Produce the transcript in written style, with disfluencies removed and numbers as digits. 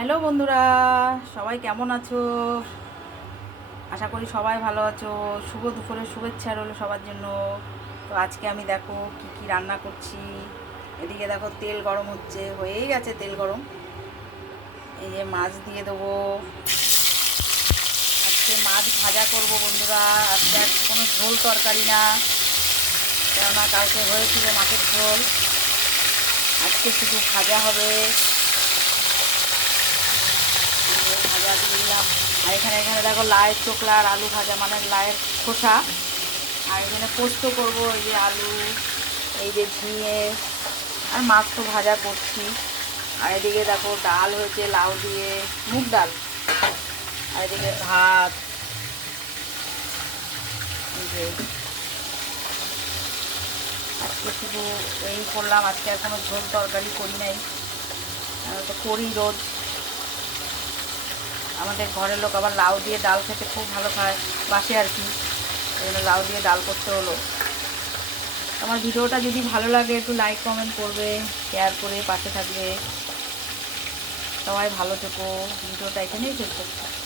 Hello বন্ধুরা, সবাই কেমন আছো? আশা করি সবাই ভালো আছো। শুভ দুপুরের শুভেচ্ছা রইলো সবার জন্য। তো আজকে আমি দেখো কি কি রান্না করছি। এদিকে দেখো তেল গরম হচ্ছে, হয়েই গেছে তেল গরম। এই যে মাছ দিয়ে দেবো। আজকে মাছ ভাজা করব বন্ধুরা। আজকে আর কোনো ঝোল তরকারি না, কেননা কালকে হয়েছিল মাছের ঝোল। আজকে শুধু ভাজা হবে। ভাজা দিয়ে দিলাম। আর এখানে এখানে দেখো লায়ের চোকলা আর আলু ভাজা, মানে লায়ের খোসা। আর এখানে পোস্ত করবো, এই যে আলু, এই যে ঝিঙে, আর মাছ তো ভাজা করছি। আর এদিকে দেখো ডাল হয়েছে লাউ দিয়ে, মুগ ডাল। আর এদিকে ভাত। এই যে আজকে শুধু এই করলাম, আজকে আর কোনো ঝোল তরকারি করি নাই। তো করি রোজ। আমাদের ঘরের লোক আবার লাউ দিয়ে ডাল খেতে খুব ভালো খায়, বাসে আর কি। এই জন্য লাউ দিয়ে ডাল করতে হলো। আমার ভিডিওটা যদি ভালো লাগে একটু লাইক কমেন্ট করবে, শেয়ার করে পাশে থাকবে। সবাই ভালো থেকো। ভিডিওটা এখানেই শেষ করছি।